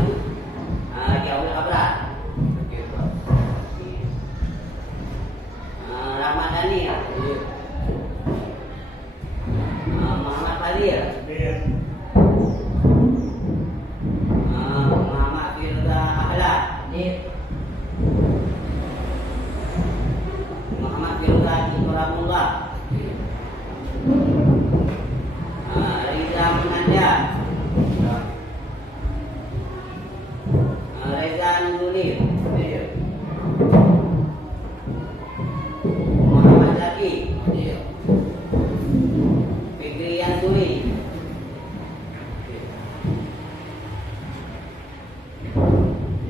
satu. Jauh abrar. Ramadhani ya. Muhammad Fadil. Muhammad Firda Ahla. Muhammad Firda Ibrahimullah. Riza Munanda. Reza Nurul. Muhammad Zaki. Fikri Yansuri.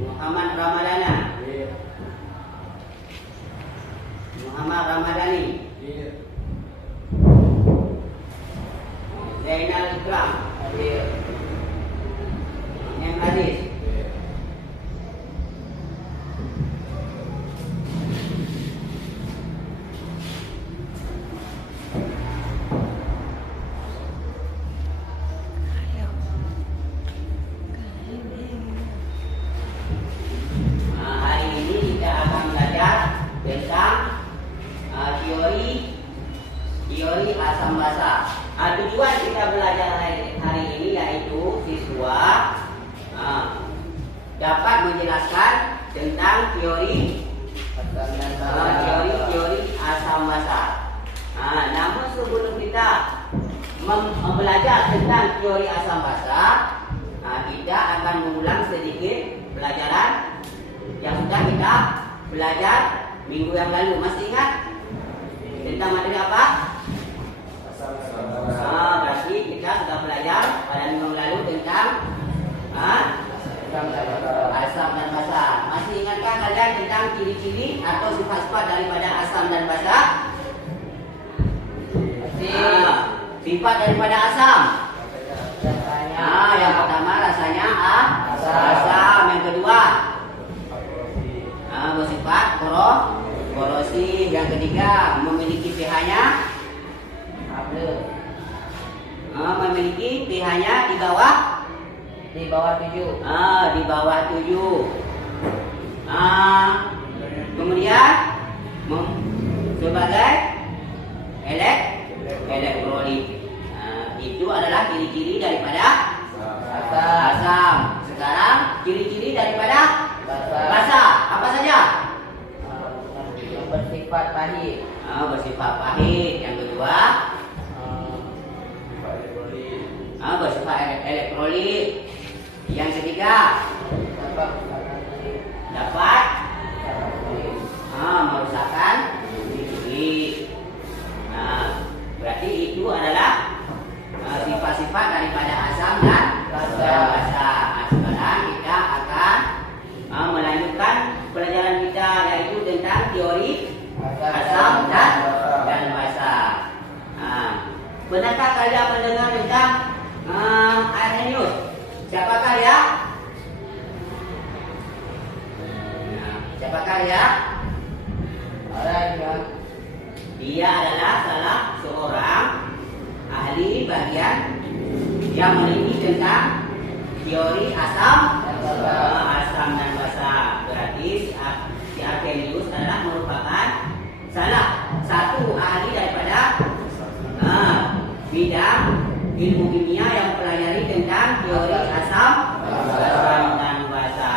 Muhammad Ramadana. Muhammad Ramadhani. Zainal Ikram. M. Aziz. Hari ini kita akan belajar tentang teori asam basa. Tujuan kita belajar hari ini yaitu siswa dapat menjelaskan tentang teori asam basa. Namun sebelum kita belajar tentang teori asam basa, kita akan mengulang sedikit pelajaran yang sudah kita belajar minggu yang lalu. Masih ingat tentang materi apa? Berarti kita sudah belajar pada minggu lalu tentang asam dan basa. Masih ingatkah kalian tentang ciri-ciri atau sifat-sifat daripada asam dan basa? Sifat daripada asam. Yang pertama rasanya asam. Yang kedua bersifat korosif. Yang ketiga memiliki pH-nya di bawah 7. Di bawah 7. Kemudian sebagai elektrolit. Itu adalah ciri-ciri daripada asam. Sekarang ciri-ciri daripada basa apa saja? Bersifat pahit. Bersifat pahit. Yang kedua bersifat elektrolit. Yang ketiga dapat merusakkan kulit. Berarti itu adalah sifat-sifat daripada asam dan basa. Sekarang kita akan melanjutkan pelajaran kita yaitu tentang teori asam dan basa. Pernahkah kalian mendengar tentang Arrhenius? Siapakah ya? Siapakah ya? Dia adalah salah seorang ahli bagian yang meneliti tentang teori asam dan basa. Berarti si Arrhenius adalah merupakan salah satu ahli daripada bidang ilmu kimia yang mempelajari tentang teori asam dan basa.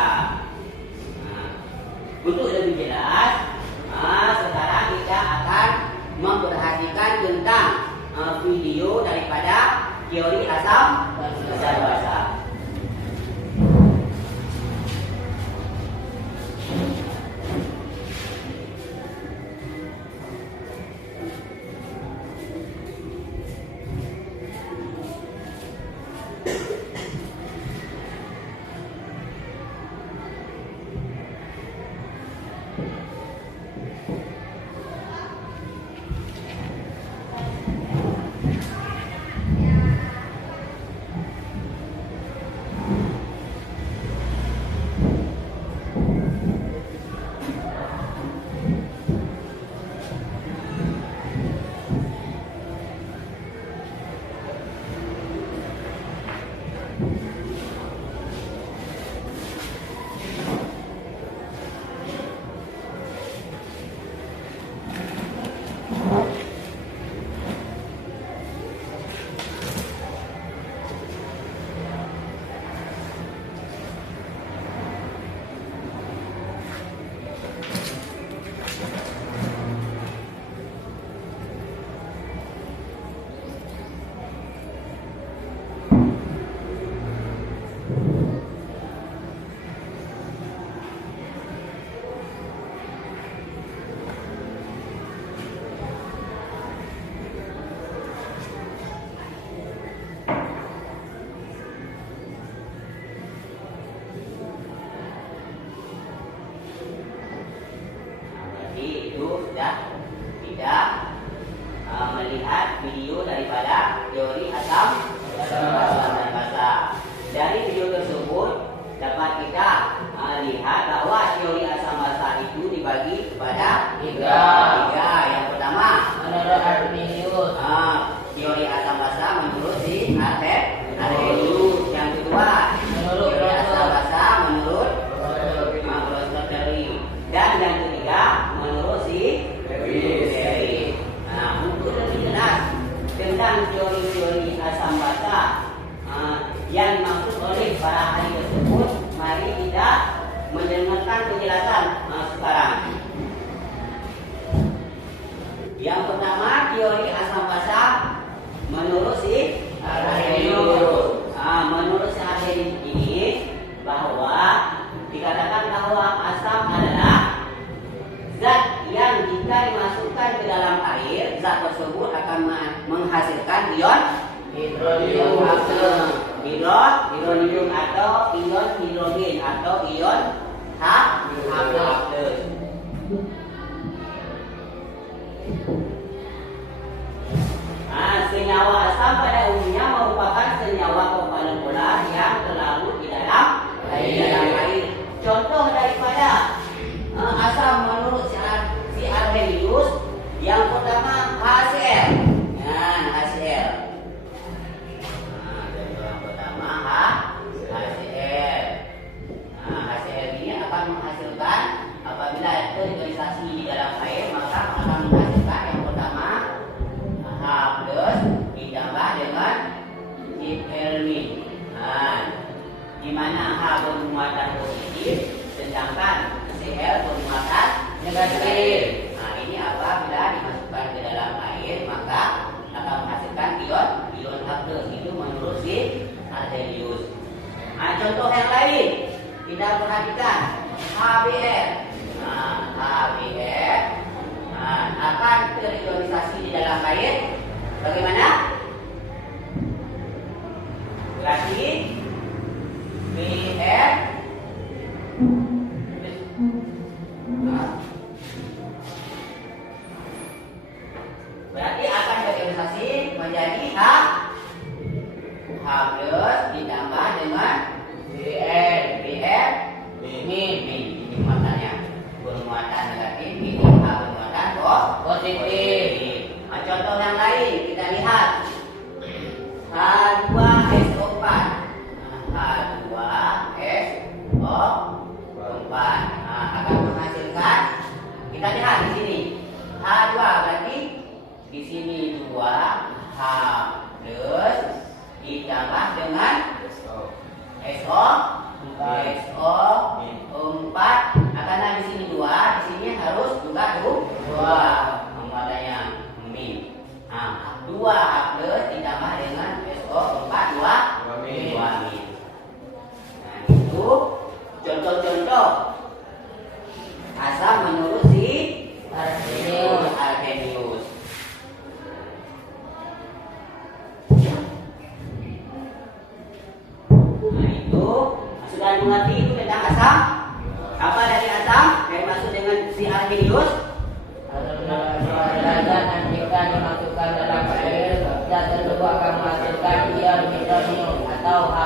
Untuk lebih jelas, sekarang kita akan memperhatikan tentang video daripada teori asam dan basa. sudah tidak melihat video daripada teori asam dan basa. Dari video tersebut dapat kita lihat bahwa teori asam basa itu dibagi kepada tiga. Yang pertama menurut Arrhenius. Teori asam basa menurut si Arrhenius. Yang kedua teori asam basa menurut Brother. Dan yang ketiga menurut si Berry. Untuk lebih jelas tentang teori-teori asam basa yang dimaksud oleh para ahli tersebut, mari kita mendengarkan penjelasan sekarang. Yang pertama, teori asam basa menurut si Arrhenius. Menurut si Arrhenius ini bahwa dikatakan bahwa asam adalah zat yang jika dimasukkan ke dalam air, zat tersebut akan menghasilkan ion hidronium atau ion hidrogen atau ion H+. Senyawa asam pada umumnya merupakan senyawa komponen polar yang terlarut di dalam air. Contoh daripada asam menurut si Arrhenius, yang pertama HCl. HCl. Yang pertama HCl. HCl ini akan menghasilkan, apabila teriorisasi di dalam air, maka akan menghasilkan yang pertama H+ ditambah dengan Cl-. Di mana H bermuatan positif, sedangkan Cl bermuatan negatif. Ini apabila dimasukkan ke dalam air, maka akan menghasilkan ion H+. Itu menurut si Arrhenius. Contoh yang lain, kita perhatikan HBr. HBr akan teriorisasi di dalam air. Bagaimana? Berarti Br berarti akan teriorisasi menjadi H+ ditambah dengan Br ini muatannya bermuatan negatif, ini H bermuatan positif. Contoh yang lain kita lihat H2SO4. H2SO4 akan menghasilkan, kita lihat di sini H2 berarti di sini 2 H+ ditambah dengan SO4 karena di sini 2, di sini harus juga 2 muatannya min. 2 H+ ditambah dengan SO4 2 min. Itu contoh-contoh asam menurut si Arrhenius. Itu sudah mengerti itu tentang asam. Apa dari asam yang masuk dengan si Arrhenius? Zat yang jika dimasukkan dalam air, zat tersebut akan menghasilkan ion hidronium atau H+.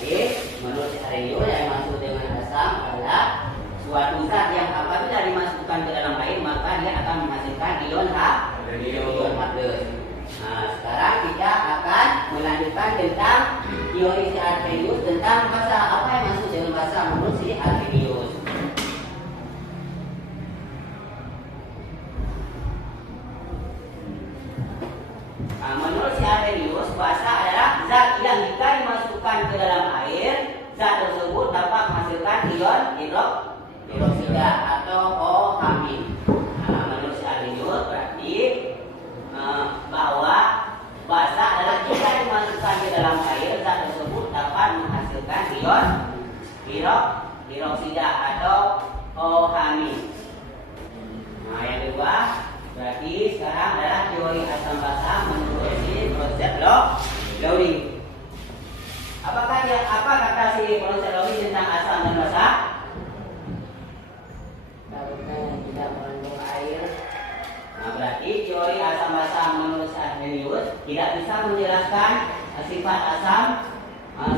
Jadi menurut si Arrhenius yang masuk dengan asam adalah suatu zat yang apabila dimasukkan ke dalam air, maka dia akan menghasilkan ion H+. Sekarang kita akan melanjutkan tentang teori si Arrhenius tentang basa. Apa yang masuk dengan basa menurut si Arrhenius? Menurut si Arrhenius, basa adalah zat yang jika dimasukkan ke dalam air, zat tersebut dapat menghasilkan ion hidroksida atau OH-. Menurut si Arrhenius berarti bahwa basa adalah jika dimasukkan ke dalam air, zat tersebut dapat menghasilkan ion hidroksida atau OH-. Yang kedua berarti sekarang adalah teori asam basa menurut si Brother. Apa kata si Brother tentang asam dan basa? Tidak mengandung sifat asam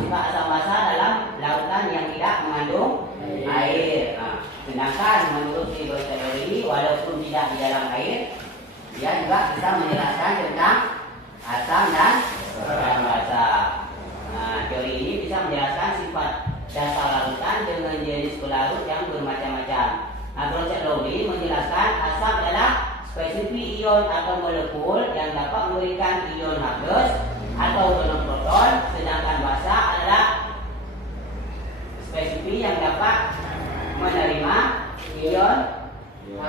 basa dalam lautan yang tidak mengandung air. Sedangkan menurut si Bronsted ini, walaupun tidak di dalam air, dia juga bisa menjelaskan tentang asam dan basa. Teori ini bisa menjelaskan sifat dasar lautan dengan jenis pelarut yang bermacam-macam. Bronsted menjelaskan asam adalah spesifik ion atau molekul yang dapat memberikan ion H+ atau ion proton, sedangkan basa adalah spesifik yang dapat menerima ion H+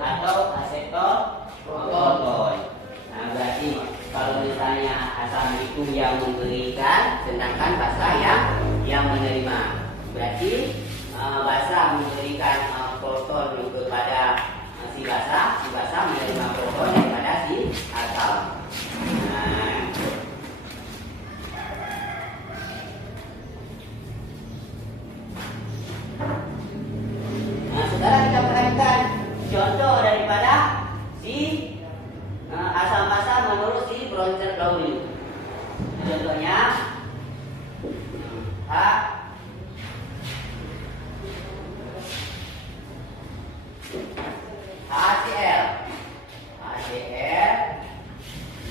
atau aseton proton. Berarti kalau misalnya asam itu yang memberikan, sedangkan basa yang menerima. Berarti basa memberikan proton kepada si basa menerima proton daripada si asam. Sekarang kita perhatikan contoh daripada si asam basa menurut si Bronsted. Contohnya HCl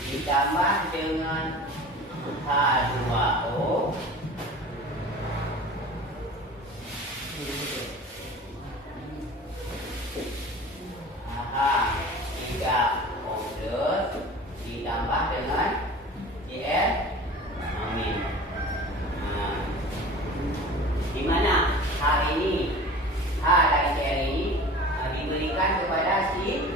ditambah dengan H2O H3O+ ditambah dengan Cl-. Di mana H dan Cl ini diberikan kepada si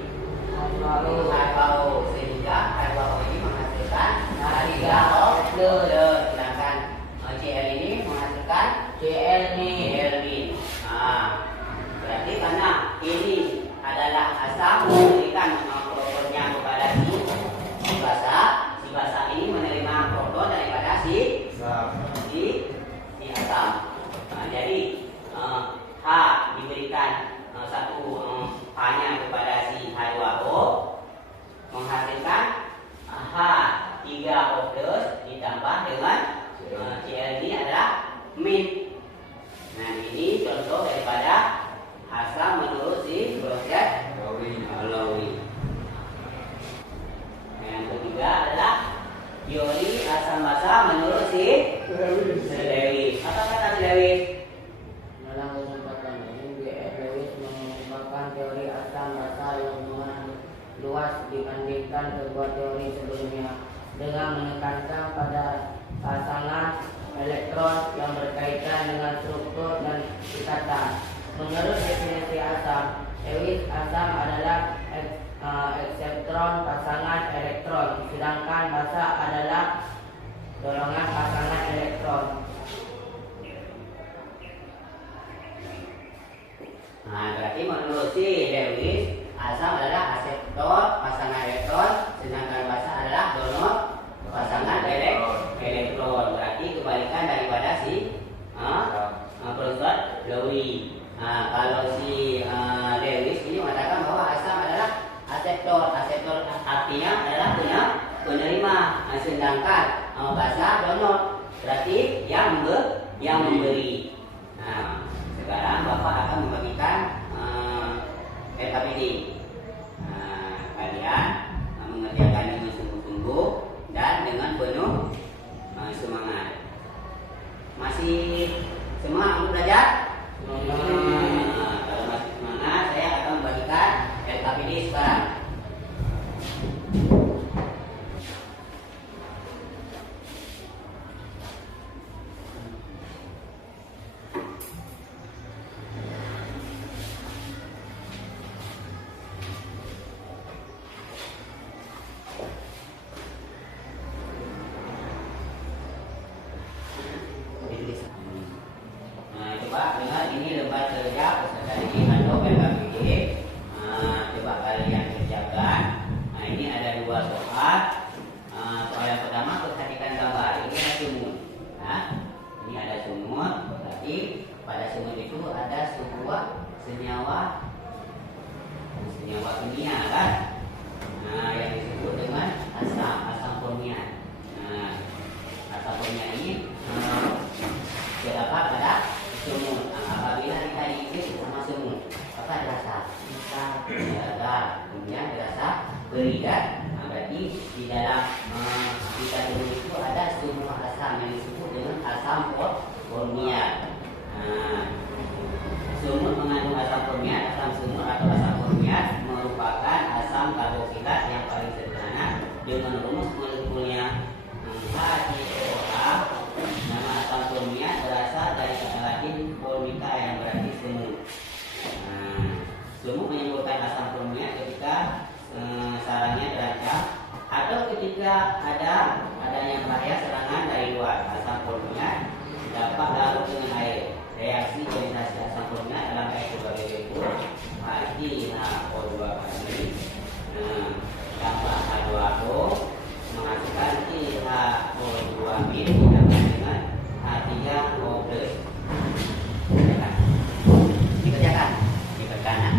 H2O, sehingga H2O ini menghasilkan H3O+, sedangkan Cl ini menghasilkan Cl-. Berarti karena ini adalah asam memberikan protonnya kepada si basa ini menerima proton daripada si asam. Jadi H diberikan satu H-nya kepada si H2O, menghasilkan H3O+ ditambah dengan Cl ini adalah min. Nah, ini contoh daripada asam menurut si Bronsted. Yang ketiga adalah teori asam basa menurut si Lewis. Apa kata si Lewis? Dalam kesempatan ini, B.F. Lewis mengembangkan teori asam basa yang luas dibandingkan kedua teori sebelumnya, dengan menekankan pada pasangan elektron yang berkaitan dengan struktur dan ikatan. Menurut definisi asam, Lewis, asam adalah ekseptron pasangan elektron, sedangkan basa adalah golongan pasangan elektron. Berarti menurut si Lewis, asam adalah aseptor pasangan elektron, sedangkan basa adalah donor pasangan elektron. Berarti kebalikan daripada si Bronsted. Kalau si Lewis ini mengatakan bahwa asam adalah aseptor artinya adalah penerima, sedangkan basa donor, berarti yang memberi. Sekarang Bapak akan membagikan LKPD. Kalian mengerjakan dengan sungguh-sungguh dan dengan penuh semangat. Masih semangat untuk belajar? Kalau masih semangat, saya akan membagikan LKPD sekarang. Coba dengar, ini lembar kerja peserta didik atau LKPD. Coba kalian kerjakan. Ini ada dua soal. Soal yang pertama, perhatikan gambar. Ini ada sumur. Ini ada sumur. Berarti pada sumur itu ada sebuah senyawa kimia kan? Yang disebut dengan asam formiat. asam formiat ini terdapat pada semut. Apabila kita diisi sama semut, apa terasa? Ada, kemudian terasa beri kan? Berarti di dalam kita semut itu ada semua asam yang disebut dengan asam formiat. Semut mengandung asam formiat. Asam semut atau asam formiat merupakan asam karboksilat yang paling sederhana dengan rumus molekulnya H2OA. Nama asam formiat berasal dari kata Latin formica yang berarti semut. Semut menyebutkan asam formiat ketika sarangnya terancam atau ketika adanya bahaya serangan dari luar. Asam formiat dapat larut dengan air. Reaksi ionisasi asam formiat dalam air sebagai berikut: H3O2 tambah H2O menghasilkan CH2 ditambah dengan H3O+. Dikerjakan di kanan.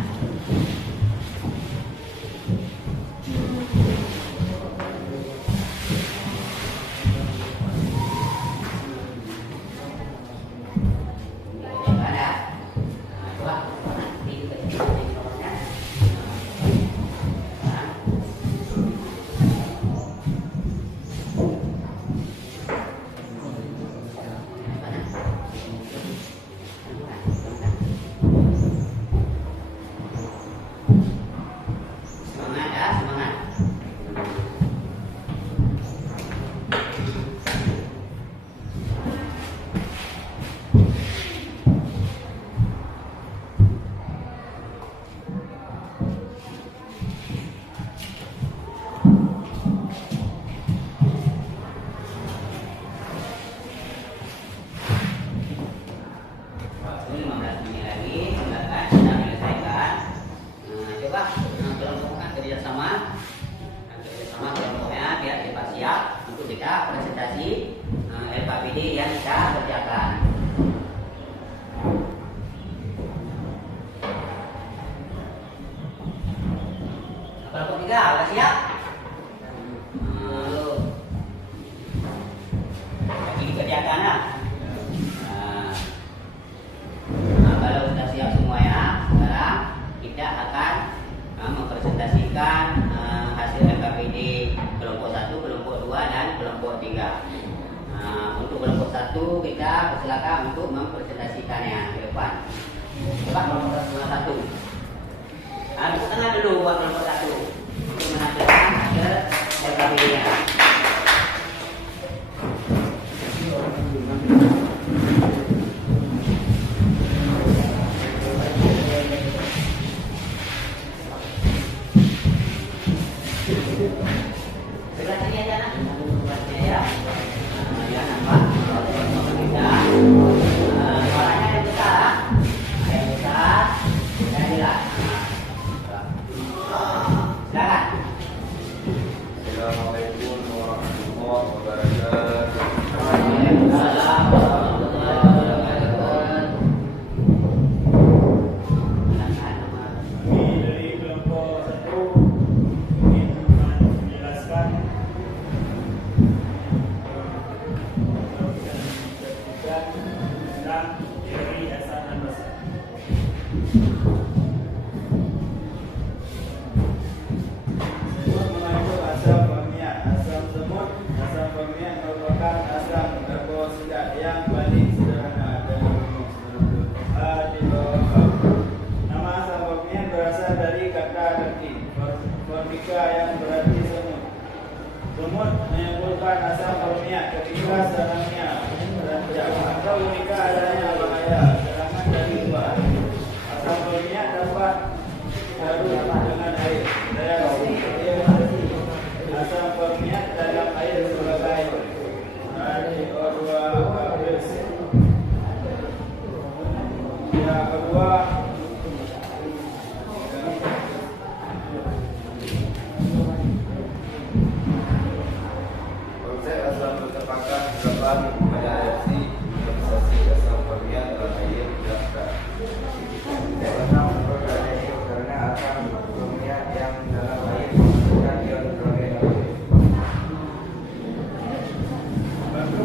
Presentasi LKPD yang kita kerjakan. Kelompok 3 sudah siap? Lagi dikerjakan lah. Kalau sudah siap semua ya, sekarang kita akan mempresentasikan hasil LKPD kelompok 1, kelompok 2 dan kelompok 3. Untuk kelompok 1 kita persilakan untuk mempresentasikannya ke depan. Coba kelompok 1. Tepuk tangan dulu buat kelompok 1 untuk menampilkan hasil LKPD-nya. Yang berarti semut. Semut menyimpulkan asam formiat ketika sarangnya terancam atau ketika adanya bahaya serangan dari luar. Asam formiat dapat larut dengan air. Reaksi ionisasi asam formiat dalam air sebagai H2O+. Yang kedua, pada reaksi ionisasi asam formiat dalam air dilakukan. Karena asam formiat yang dalam air menghasilkan ion hidrogen. Batu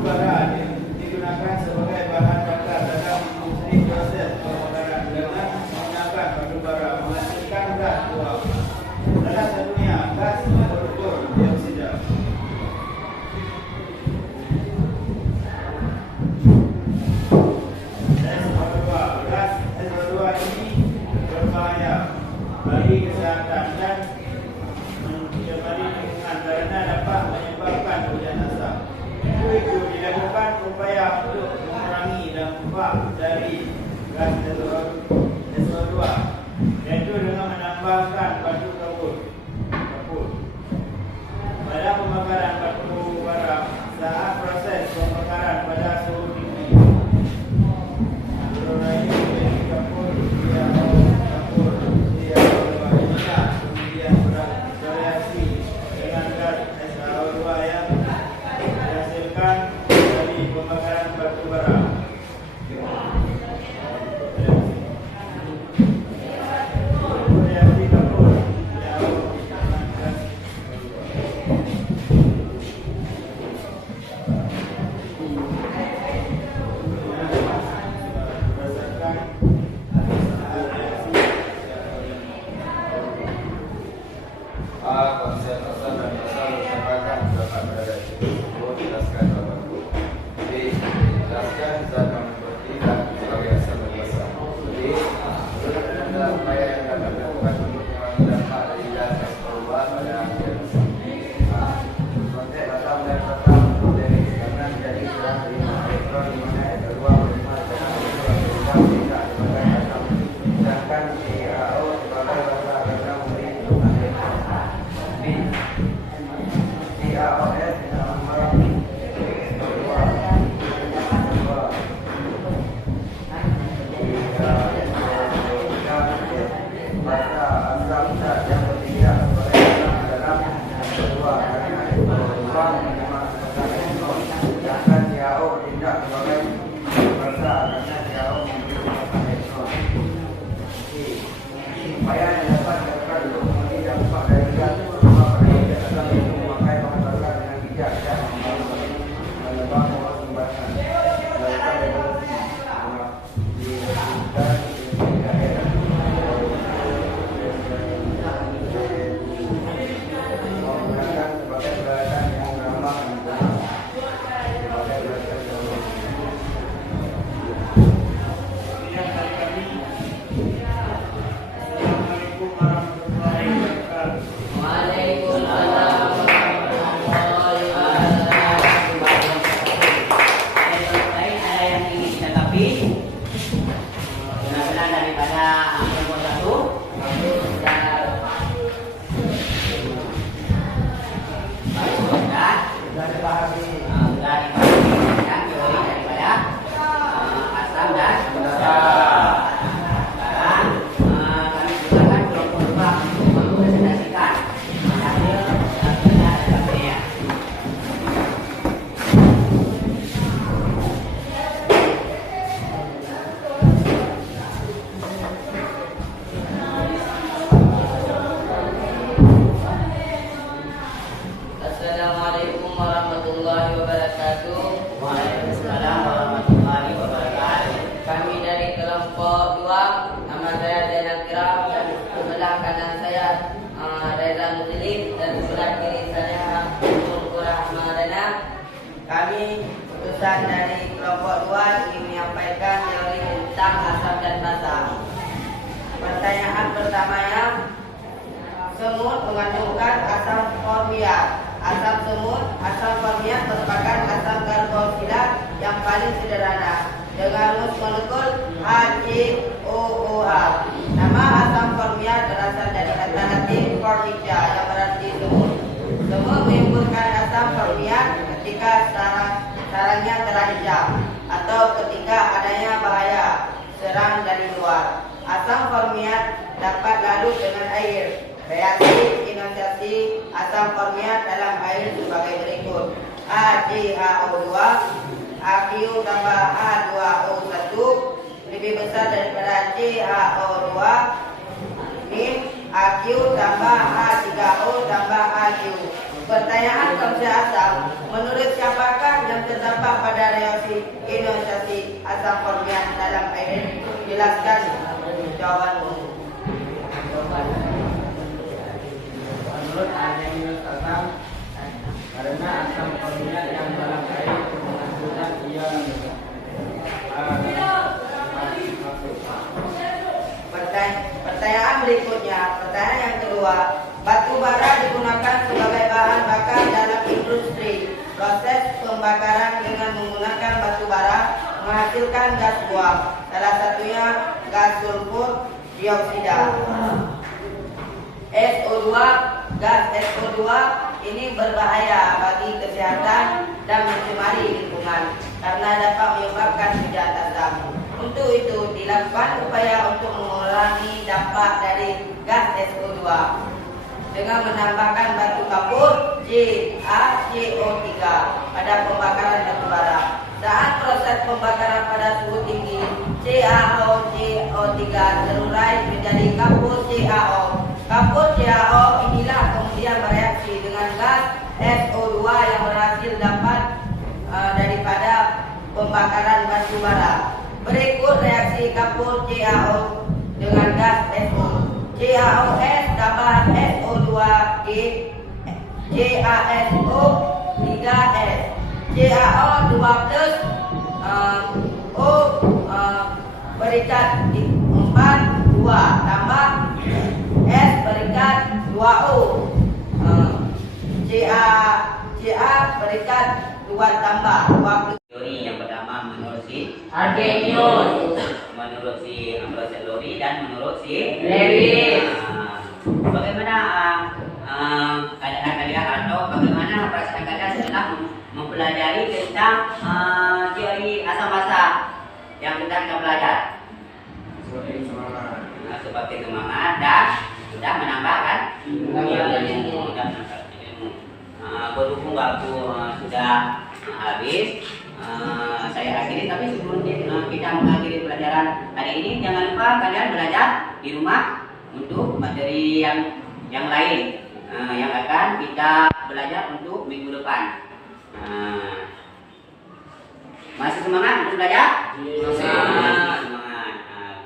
Jadi proses pembakaran dengan menggunakan batu bara menghasilkan gas buang. Salah satunya gas sulfur dioksida. SO2. Gas SO2 ini berbahaya bagi kesehatan dan mencemari lingkungan karena dapat menyebabkan hujan asap. Untuk itu dilakukan upaya untuk mengurangi dampak dari gas SO2, yaitu dengan menambahkan batu kapur pada pembakaran batu bara saat proses pembakaran pada suhu tinggi. Urannya menjadi kapur, kemudian bereaksi dengan gas SO2 yang dihasilkan dari pembakaran batu bara. Reaksi kapur dengan gas berdasarkan reaksi konsep asal dan asal usahakan dapat berada di situ jelaskan bapak. B. Jelaskan zat memperti dan sebagai asal dan asal. D. Ada upaya yang dapat dilakukan untuk mengurangi dampak dari gas SO2 pada manusia. Konteks batam dan batam dari karena menjadi kurang dari elektron di mana SO2 berlima dengan elektron tidak dimakan batam. Sedangkan CaO sebagai batam karena memberi hitungan elektron. B. CaOS dengan nomor upaya yang dapat dilakukan untuk mengurangi dampak dari gas adalah memakai bahan bakar dengan bijak dan menebang poros pembakaran. Melakukan revolusi menggunakan sebagai peralatan yang ramah lingkungan. Assalamualaikum warahmatullahi wabarakatuh. Waalaikumsalam warahmatullahi wabarakatuh. Ada yang ingin ditanggapi? Benar-benar daripada kelompok satu. Sudah dipahami. Sudah dipahami yang teori daripada asam dan sekarang kami gunakan kelompok dua untuk mempresentasikan hasil dapatnya. Assalamualaikum warahmatullahi wabarakatuh. Waalaikumsalam warahmatullahi wabarakatuh. Kami dari kelompok 2, nama saya Zainal Kiram dan sebelah kanan saya Reza Muslim dan sebelah kiri saya Nur Rahmadana. Kami utusan dari kelompok 2 ingin menyampaikan teori tentang asam dan basa. Pertanyaan pertamanya, semut mengandungkan asam formiat. Asam semut, asam formiat merupakan asam karboksilat yang paling sederhana dengan rumus molekul HCOOH. Nama asam formiat berasal dari kata Latin formica yang berarti semut. Semut menyebutkan asam formiat ketika sarangnya terancam atau ketika adanya bahaya serang dari luar. Asam formiat dapat larut dengan air. Reaksi ioniasi asam formiat dalam air sebagai berikut: AgHO2, Aq tambah H2O1 lebih besar daripada CaO2, min Aq tambah H3O tambah Aq. Pertanyaan konsep asam, menurut siapakah yang terdapat pada reaksi ionisasi asam formiat dalam air. Jelaskan jawabanmu. Menurut adanya minus asam karena asam formiat yang dalam air menghasilkan ion. Pertanyaan berikutnya, pertanyaan yang kedua. Batu bara digunakan sebagai bahan bakar dalam industri. Proses pembakaran dengan menggunakan batu bara menghasilkan gas buang. Salah satunya gas sulfur dioksida. SO2, gas SO2 ini berbahaya bagi kesehatan dan mencemari lingkungan karena dapat menyebabkan hujan asam. Untuk itu dilakukan upaya untuk mengurangi dampak dari gas SO2 dengan menambahkan batu kapur CaCO3 pada pembakaran batu bara. Saat proses pembakaran pada suhu tinggi, CaCO3 terurai menjadi kapur CaO. Kapur CaO inilah kemudian bereaksi dengan gas SO2 yang berhasil dapat daripada pembakaran batu bara. Berikut reaksi kapur CaO dengan gas SO. CaOS tambah SO2G CaSO3S. CaO 2 plus O berikat 4 2 tambah S berikat 2O. Ca berikat 2 tambah 2. Teori yang pertama menurut si Arrhenius, menurut si Ambrose Lori dan menurut si Lewis. Bagaimana keadaan kalian atau bagaimana perasaan kalian setelah mempelajari tentang teori asam basa yang kita pelajari? Sebagai semangat dan sudah menambahkan ilmu. Berhubung waktu sudah habis, saya akhiri. Tapi sebelum kita mengakhiri pelajaran hari ini, jangan lupa kalian belajar di rumah untuk materi yang lain yang akan kita belajar untuk minggu depan. Masih semangat untuk belajar? Semangat.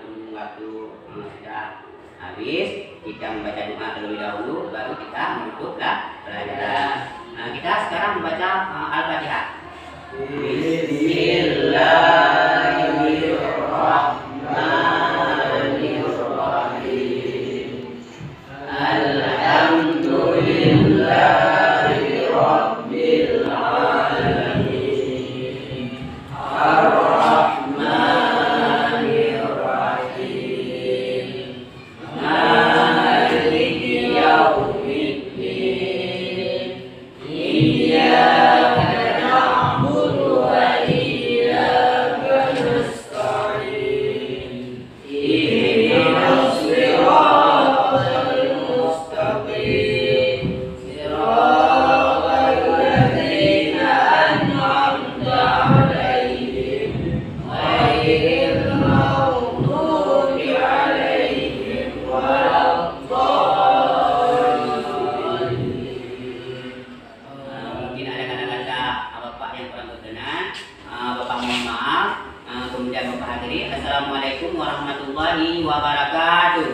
Berhubung waktu sudah habis, kita membaca doa terlebih dahulu, baru kita menutup pelajaran. Kita sekarang membaca Al-Fatihah. Bismillahirrahmanirrahim. Alhamdulillahirabbil alamin. Ar-Rahmanir Rahim. Maliki yaumiddin. Iyyaka na'budu wa iyyaka nasta'in. Ihdinas siratal mustaqim. Siratal ladzina an'amta 'alaihim ghairil maghdubi 'alaihim waladdallin. Mungkin ada kata-kata Bapak yang kurang berkenan, Bapak mohon maaf. Kemudian Bapak akhiri. Assalamualaikum warahmatullahi wabarakatuh.